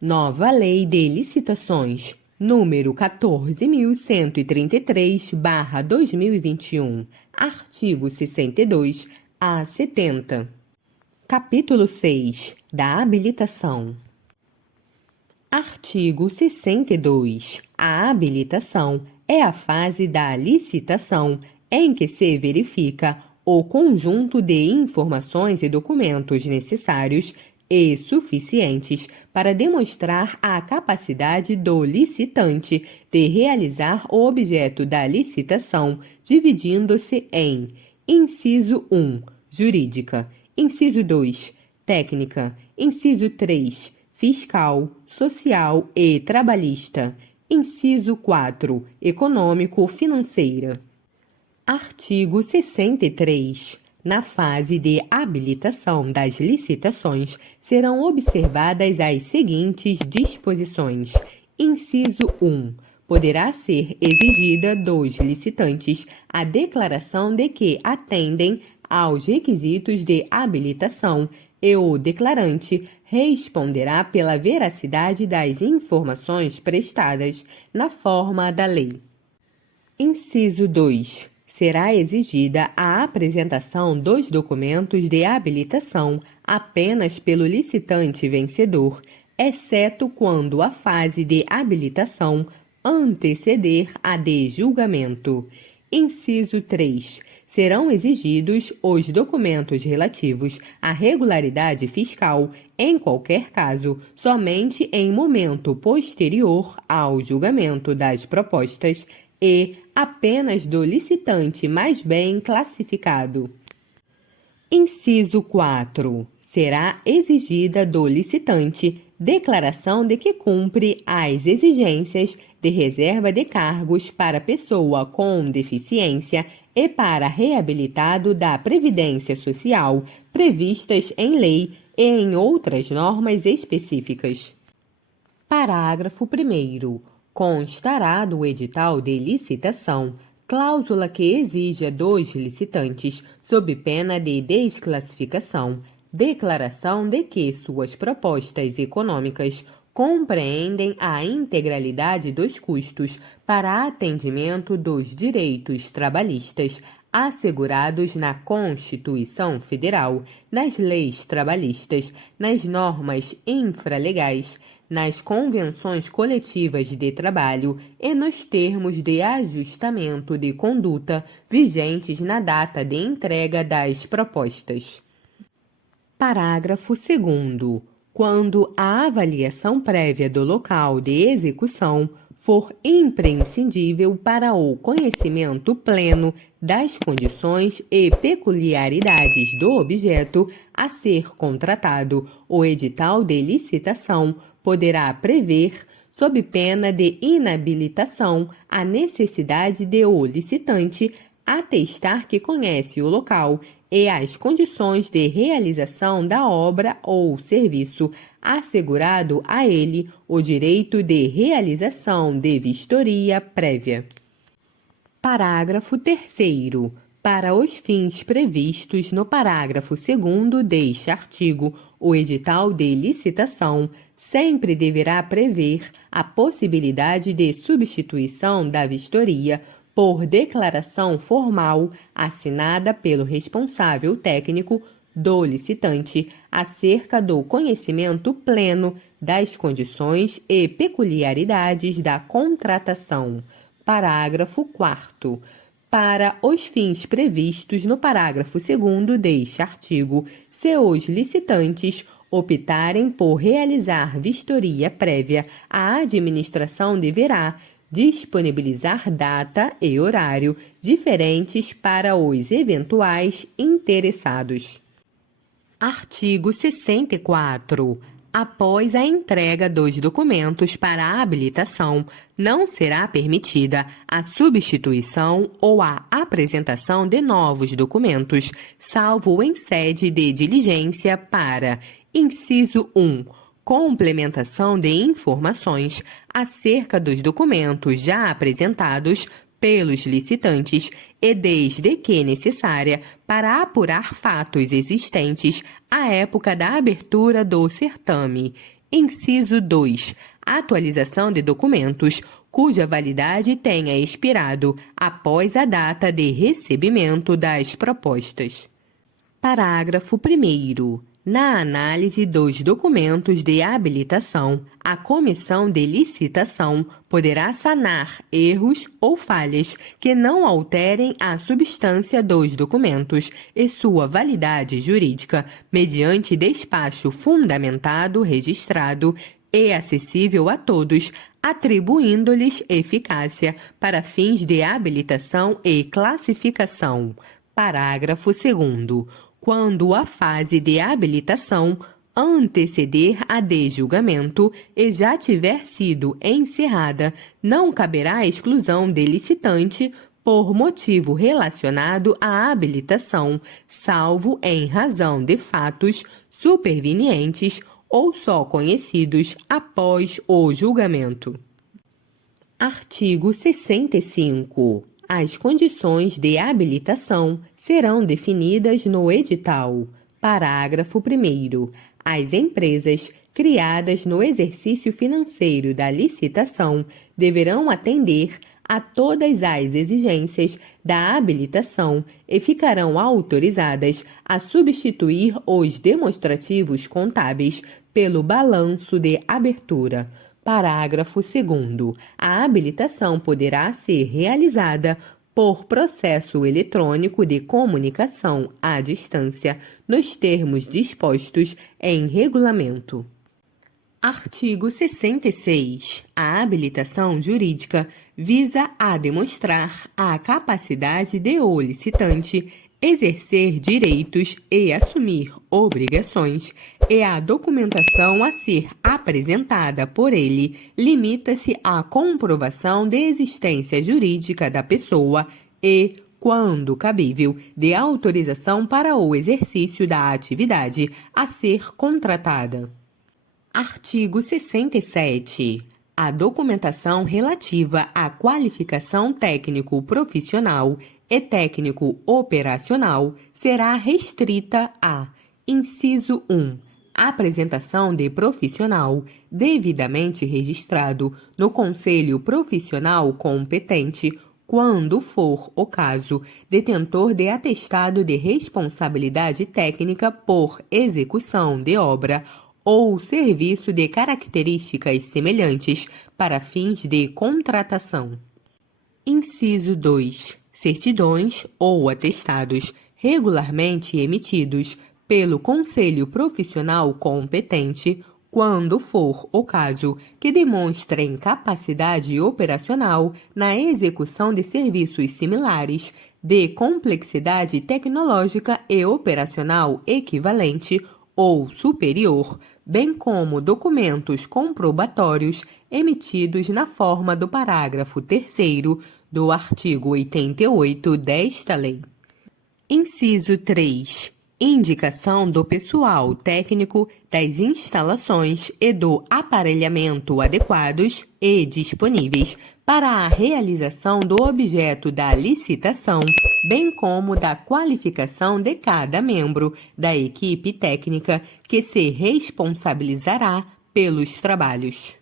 Nova Lei de Licitações, número 14.133/2021, artigo 62 a 70. Capítulo 6 da habilitação. Artigo 62. A habilitação é a fase da licitação em que se verifica o conjunto de informações e documentos necessários e suficientes para demonstrar a capacidade do licitante de realizar o objeto da licitação, dividindo-se em: inciso 1, jurídica; inciso 2, técnica; inciso 3, fiscal, social e trabalhista; inciso 4, econômico-financeira. Artigo 63. Na fase de habilitação das licitações, serão observadas as seguintes disposições. Inciso 1. Poderá ser exigida dos licitantes a declaração de que atendem aos requisitos de habilitação e o declarante responderá pela veracidade das informações prestadas na forma da lei. Inciso 2. Será exigida a apresentação dos documentos de habilitação apenas pelo licitante vencedor, exceto quando a fase de habilitação anteceder a de julgamento. Inciso 3. Serão exigidos os documentos relativos à regularidade fiscal, em qualquer caso, somente em momento posterior ao julgamento das propostas e apenas do licitante mais bem classificado. Inciso 4. Será exigida do licitante declaração de que cumpre as exigências de reserva de cargos para pessoa com deficiência e para reabilitado da Previdência Social, previstas em lei e em outras normas específicas. Parágrafo 1º. Constará do edital de licitação cláusula que exija dos licitantes, sob pena de desclassificação, declaração de que suas propostas econômicas compreendem a integralidade dos custos para atendimento dos direitos trabalhistas assegurados na Constituição Federal, nas leis trabalhistas, nas normas infralegais, nas convenções coletivas de trabalho e nos termos de ajustamento de conduta vigentes na data de entrega das propostas. Parágrafo 2º. Quando a avaliação prévia do local de execução for imprescindível para o conhecimento pleno das condições e peculiaridades do objeto a ser contratado, o edital de licitação poderá prever, sob pena de inabilitação, a necessidade de o licitante atestar que conhece o local e as condições de realização da obra ou serviço, assegurado a ele o direito de realização de vistoria prévia. Parágrafo 3º. Para os fins previstos no parágrafo 2º deste artigo, o edital de licitação sempre deverá prever a possibilidade de substituição da vistoria por declaração formal assinada pelo responsável técnico do licitante acerca do conhecimento pleno das condições e peculiaridades da contratação. Parágrafo 4º. Para os fins previstos no parágrafo 2º deste artigo, se os licitantes optarem por realizar vistoria prévia, a administração deverá disponibilizar data e horário diferentes para os eventuais interessados. Artigo 64. Após a entrega dos documentos para a habilitação, não será permitida a substituição ou a apresentação de novos documentos, salvo em sede de diligência para: inciso 1. Complementação de informações acerca dos documentos já apresentados pelos licitantes e desde que necessária para apurar fatos existentes à época da abertura do certame. Inciso 2. Atualização de documentos cuja validade tenha expirado após a data de recebimento das propostas. Parágrafo 1º. Na análise dos documentos de habilitação, a comissão de licitação poderá sanar erros ou falhas que não alterem a substância dos documentos e sua validade jurídica, mediante despacho fundamentado, registrado e acessível a todos, atribuindo-lhes eficácia para fins de habilitação e classificação. Parágrafo 2º. Quando a fase de habilitação anteceder a de julgamento e já tiver sido encerrada, não caberá exclusão de licitante por motivo relacionado à habilitação, salvo em razão de fatos supervenientes ou só conhecidos após o julgamento. Artigo 65. As condições de habilitação serão definidas no edital. Parágrafo 1º. As empresas criadas no exercício financeiro da licitação deverão atender a todas as exigências da habilitação e ficarão autorizadas a substituir os demonstrativos contábeis pelo balanço de abertura. Parágrafo 2º. A habilitação poderá ser realizada por processo eletrônico de comunicação à distância, nos termos dispostos em regulamento. Artigo 66. A habilitação jurídica visa a demonstrar a capacidade de o licitante exercer direitos e assumir obrigações, e a documentação a ser apresentada por ele limita-se à comprovação de existência jurídica da pessoa e, quando cabível, de autorização para o exercício da atividade a ser contratada. Artigo 67. A documentação relativa à qualificação técnico-profissional e técnico-operacional será restrita a: inciso 1. Apresentação de profissional devidamente registrado no Conselho Profissional competente, quando for o caso, detentor de atestado de responsabilidade técnica por execução de obra ou serviço de características semelhantes para fins de contratação. Inciso 2. Certidões ou atestados regularmente emitidos pelo Conselho Profissional competente, quando for o caso, que demonstrem capacidade operacional na execução de serviços similares, de complexidade tecnológica e operacional equivalente ou superior, bem como documentos comprobatórios emitidos na forma do parágrafo 3º do artigo 88 desta lei. Inciso 3. Indicação do pessoal técnico, das instalações e do aparelhamento adequados e disponíveis para a realização do objeto da licitação, bem como da qualificação de cada membro da equipe técnica que se responsabilizará pelos trabalhos.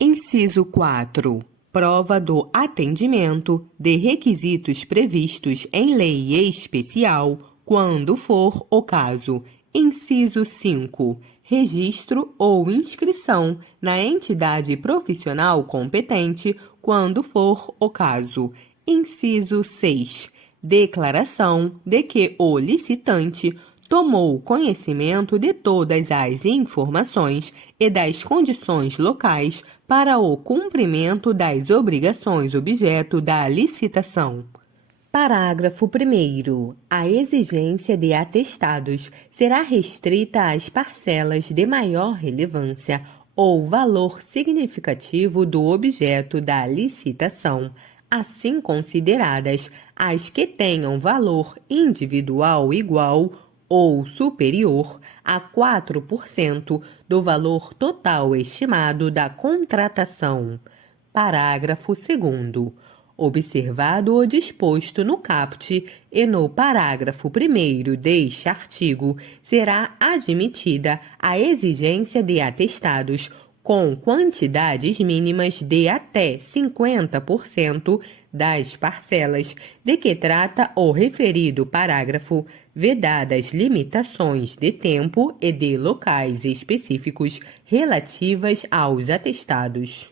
Inciso 4. Prova do atendimento de requisitos previstos em lei especial, quando for o caso. Inciso 5. Registro ou inscrição na entidade profissional competente, quando for o caso. Inciso 6. Declaração de que o licitante tomou conhecimento de todas as informações e das condições locais para o cumprimento das obrigações objeto da licitação. Parágrafo 1º. A exigência de atestados será restrita às parcelas de maior relevância ou valor significativo do objeto da licitação, assim consideradas as que tenham valor individual igual ou superior a 4% do valor total estimado da contratação. Parágrafo 2º. observado o disposto no caput e no parágrafo 1º deste artigo, será admitida a exigência de atestados com quantidades mínimas de até 50% das parcelas de que trata o referido parágrafo, vedadas limitações de tempo e de locais específicos relativas aos atestados.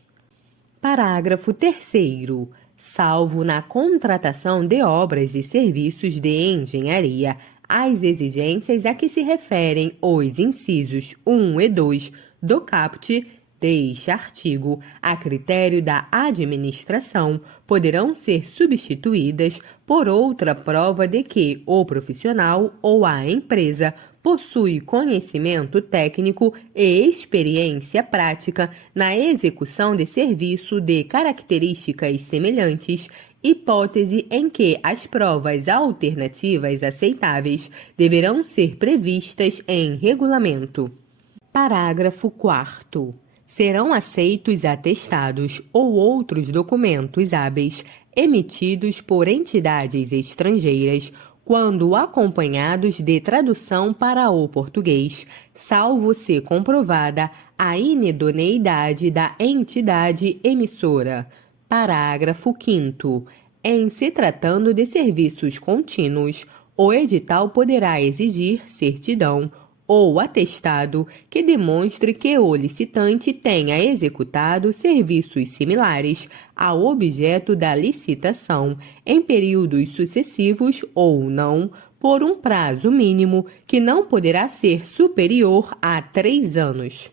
Parágrafo 3º. Salvo na contratação de obras e serviços de engenharia, as exigências a que se referem os incisos 1 e 2 do caput deste artigo, a critério da administração, poderão ser substituídas por outra prova de que o profissional ou a empresa possui conhecimento técnico e experiência prática na execução de serviço de características semelhantes, hipótese em que as provas alternativas aceitáveis deverão ser previstas em regulamento. Parágrafo 4º. Serão aceitos atestados ou outros documentos hábeis emitidos por entidades estrangeiras quando acompanhados de tradução para o português, salvo se comprovada a inidoneidade da entidade emissora. Parágrafo 5º. Em se tratando de serviços contínuos, o edital poderá exigir certidão ou atestado que demonstre que o licitante tenha executado serviços similares ao objeto da licitação em períodos sucessivos ou não, por um prazo mínimo que não poderá ser superior a 3 anos.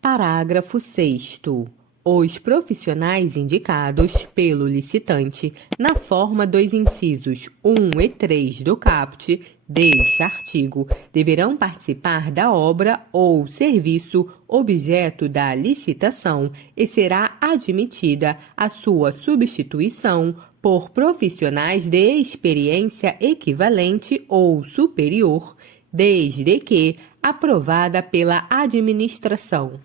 Parágrafo 6º. Os profissionais indicados pelo licitante na forma dos incisos 1 e 3 do caput deste artigo deverão participar da obra ou serviço objeto da licitação e será admitida a sua substituição por profissionais de experiência equivalente ou superior, desde que aprovada pela administração.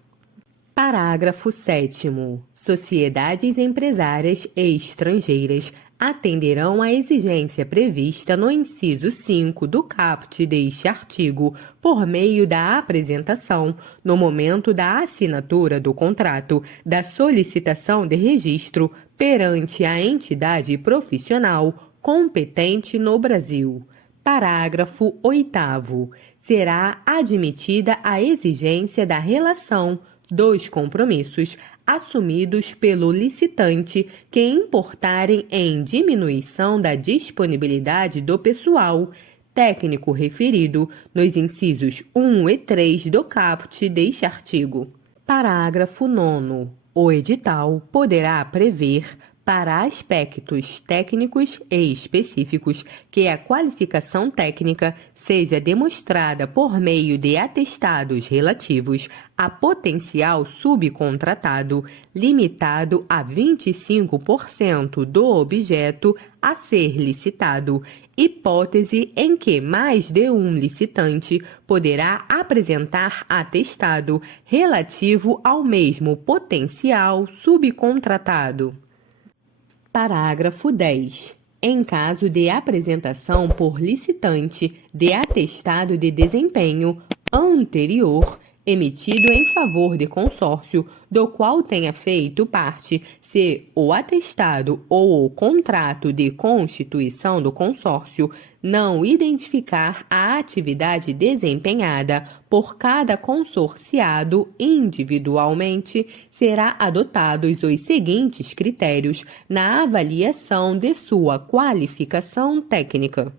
Parágrafo 7º. Sociedades empresárias e estrangeiras atenderão à exigência prevista no inciso 5 do caput deste artigo por meio da apresentação, no momento da assinatura do contrato, da solicitação de registro perante a entidade profissional competente no Brasil. Parágrafo 8º. Será admitida a exigência da relação dos compromissos assumidos pelo licitante que importarem em diminuição da disponibilidade do pessoal técnico referido nos incisos 1 e 3 do caput deste artigo. Parágrafo 9º. O edital poderá prever, para aspectos técnicos e específicos, que a qualificação técnica seja demonstrada por meio de atestados relativos a potencial subcontratado, limitado a 25% do objeto a ser licitado, hipótese em que mais de um licitante poderá apresentar atestado relativo ao mesmo potencial subcontratado. Parágrafo 10. Em caso de apresentação por licitante de atestado de desempenho anterior emitido em favor de consórcio do qual tenha feito parte, se o atestado ou o contrato de constituição do consórcio não identificar a atividade desempenhada por cada consorciado individualmente, será adotados os seguintes critérios na avaliação de sua qualificação técnica.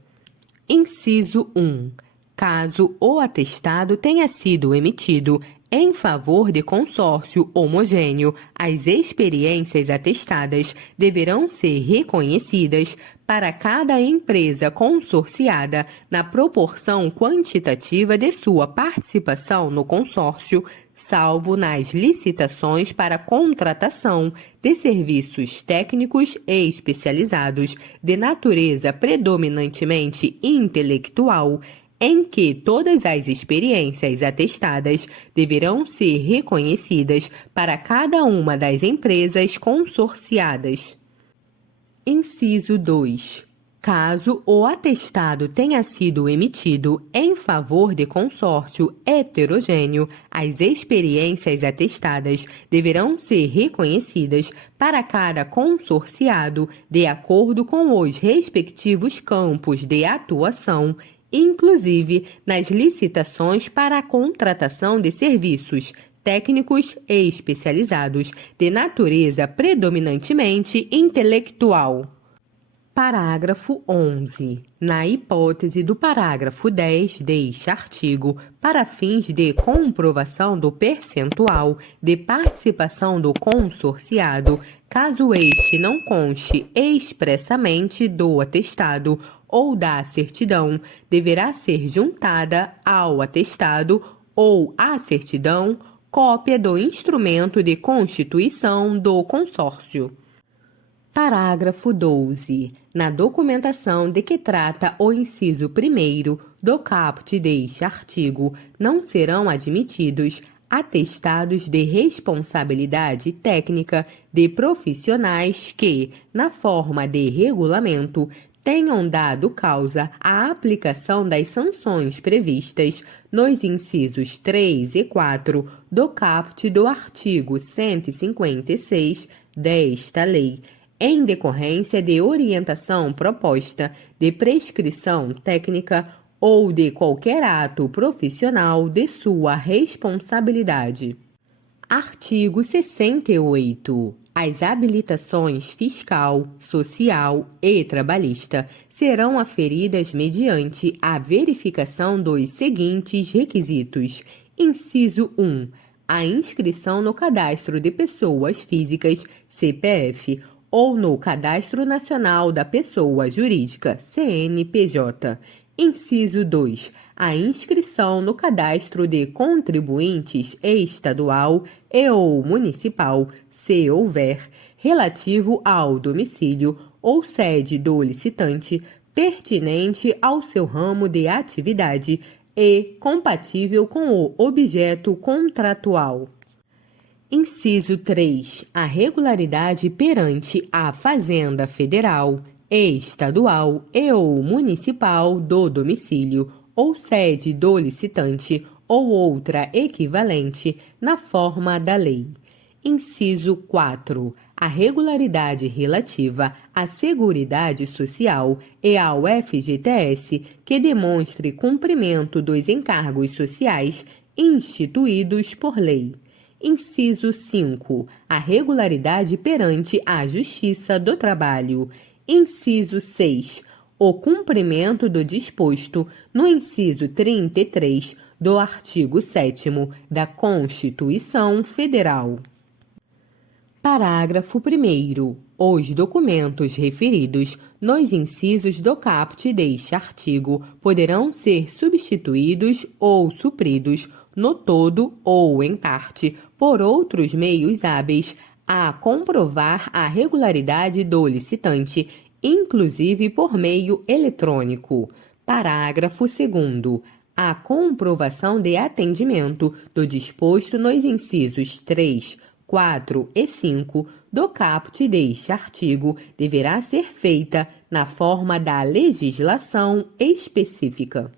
Inciso 1. Caso o atestado tenha sido emitido em favor de consórcio homogêneo, as experiências atestadas deverão ser reconhecidas para cada empresa consorciada na proporção quantitativa de sua participação no consórcio, salvo nas licitações para contratação de serviços técnicos e especializados de natureza predominantemente intelectual, em que todas as experiências atestadas deverão ser reconhecidas para cada uma das empresas consorciadas. Inciso 2. Caso o atestado tenha sido emitido em favor de consórcio heterogêneo, as experiências atestadas deverão ser reconhecidas para cada consorciado de acordo com os respectivos campos de atuação, inclusive nas licitações para a contratação de serviços técnicos e especializados de natureza predominantemente intelectual. Parágrafo 11. Na hipótese do parágrafo 10 deste artigo, para fins de comprovação do percentual de participação do consorciado, caso este não conste expressamente do atestado ou da certidão, deverá ser juntada ao atestado ou à certidão cópia do instrumento de constituição do consórcio. Parágrafo 12. Na documentação de que trata o inciso 1º do caput deste artigo, não serão admitidos atestados de responsabilidade técnica de profissionais que, na forma de regulamento, tenham dado causa à aplicação das sanções previstas nos incisos 3 e 4 do caput do artigo 156 desta lei, em decorrência de orientação proposta, de prescrição técnica ou de qualquer ato profissional de sua responsabilidade. Artigo 68. As habilitações fiscal, social e trabalhista serão aferidas mediante a verificação dos seguintes requisitos. Inciso 1. A inscrição no Cadastro de Pessoas Físicas, CPF, ou no Cadastro Nacional da Pessoa Jurídica, CNPJ. Inciso 2. A inscrição no Cadastro de Contribuintes estadual e ou municipal, se houver, relativo ao domicílio ou sede do licitante, pertinente ao seu ramo de atividade e compatível com o objeto contratual. Inciso 3. A regularidade perante a Fazenda Federal, estadual e ou municipal do domicílio ou sede do licitante ou outra equivalente na forma da lei. Inciso 4. A regularidade relativa à Seguridade Social e ao FGTS que demonstre cumprimento dos encargos sociais instituídos por lei. Inciso 5. A regularidade perante a Justiça do Trabalho. Inciso 6. O cumprimento do disposto no inciso 33 do artigo 7º da Constituição Federal. Parágrafo 1º. Os documentos referidos nos incisos do caput deste artigo poderão ser substituídos ou supridos no todo ou em parte por outros meios hábeis a comprovar a regularidade do licitante, inclusive por meio eletrônico. Parágrafo 2º. A comprovação de atendimento do disposto nos incisos 3, 4 e 5 do caput deste artigo deverá ser feita na forma da legislação específica.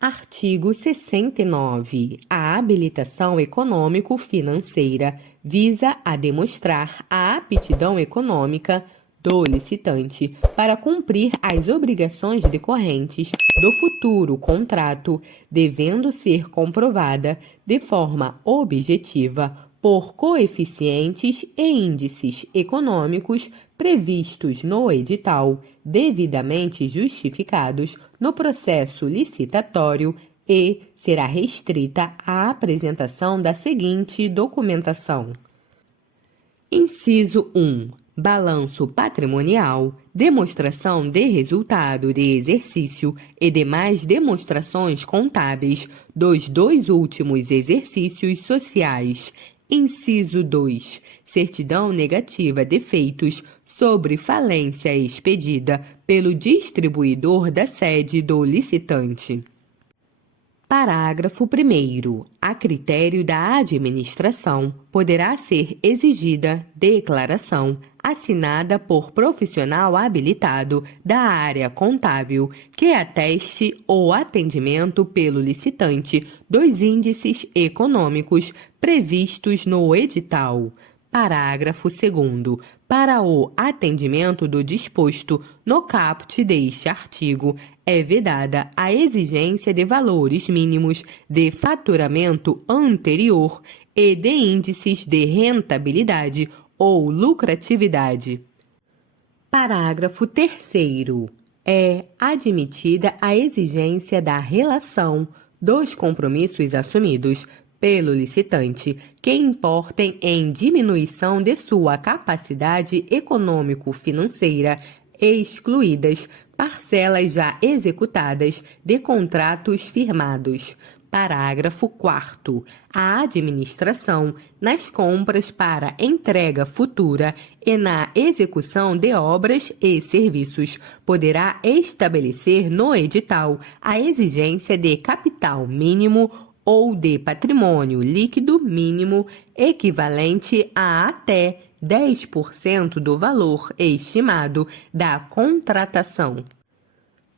Artigo 69. A habilitação econômico-financeira visa a demonstrar a aptidão econômica do licitante para cumprir as obrigações decorrentes do futuro contrato, devendo ser comprovada de forma objetiva por coeficientes e índices econômicos previstos no edital, devidamente justificados no processo licitatório e será restrita à apresentação da seguinte documentação. Inciso 1. Balanço patrimonial, demonstração de resultado de exercício e demais demonstrações contábeis dos 2 últimos exercícios sociais. Inciso 2. Certidão negativa de feitos sobre falência expedida pelo distribuidor da sede do licitante. Parágrafo 1º. A critério da administração, poderá ser exigida declaração assinada por profissional habilitado da área contábil que ateste o atendimento pelo licitante dos índices econômicos previstos no edital. Parágrafo 2º. Para o atendimento do disposto no caput deste artigo, é vedada a exigência de valores mínimos de faturamento anterior e de índices de rentabilidade ou lucratividade. Parágrafo 3º. É admitida a exigência da relação dos compromissos assumidos pelo licitante que importem em diminuição de sua capacidade econômico-financeira, excluídas parcelas já executadas de contratos firmados. Parágrafo 4º. A administração, nas compras para entrega futura e na execução de obras e serviços, poderá estabelecer no edital a exigência de capital mínimo ou de patrimônio líquido mínimo equivalente a até 10% do valor estimado da contratação.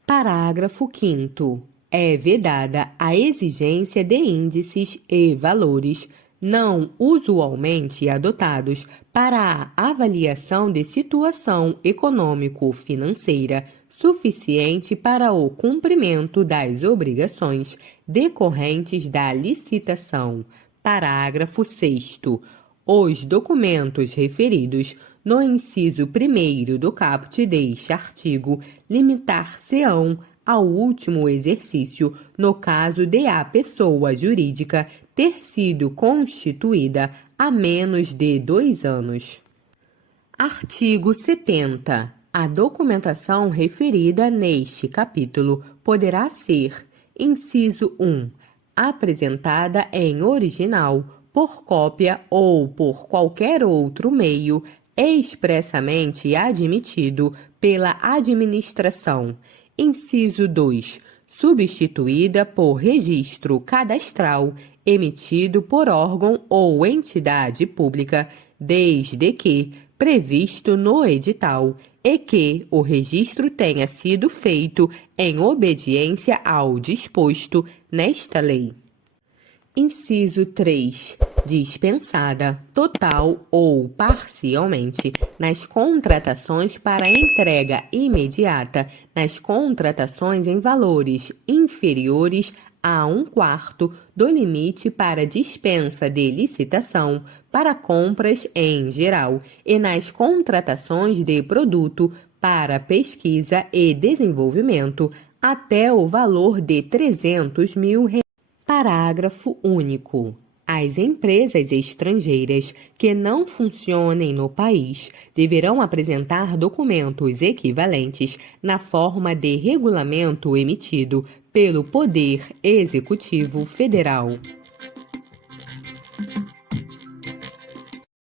Parágrafo 5º. É vedada a exigência de índices e valores não usualmente adotados para a avaliação de situação econômico-financeira suficiente para o cumprimento das obrigações decorrentes da licitação. Parágrafo 6º. Os documentos referidos no inciso 1º do caput deste artigo limitar-se-ão ao último exercício, no caso de a pessoa jurídica ter sido constituída há menos de 2 anos. Artigo 70. A documentação referida neste capítulo poderá ser: inciso 1. Apresentada em original, por cópia ou por qualquer outro meio expressamente admitido pela administração. Inciso 2. Substituída por registro cadastral emitido por órgão ou entidade pública, desde que previsto no edital e que o registro tenha sido feito em obediência ao disposto nesta lei. Inciso 3. Dispensada, total ou parcialmente, nas contratações para entrega imediata, nas contratações em valores inferiores a 1/4 do limite para dispensa de licitação para compras em geral e nas contratações de produto para pesquisa e desenvolvimento até o valor de R$ 300 mil. Parágrafo único. As empresas estrangeiras que não funcionem no país deverão apresentar documentos equivalentes na forma de regulamento emitido pelo Poder Executivo Federal.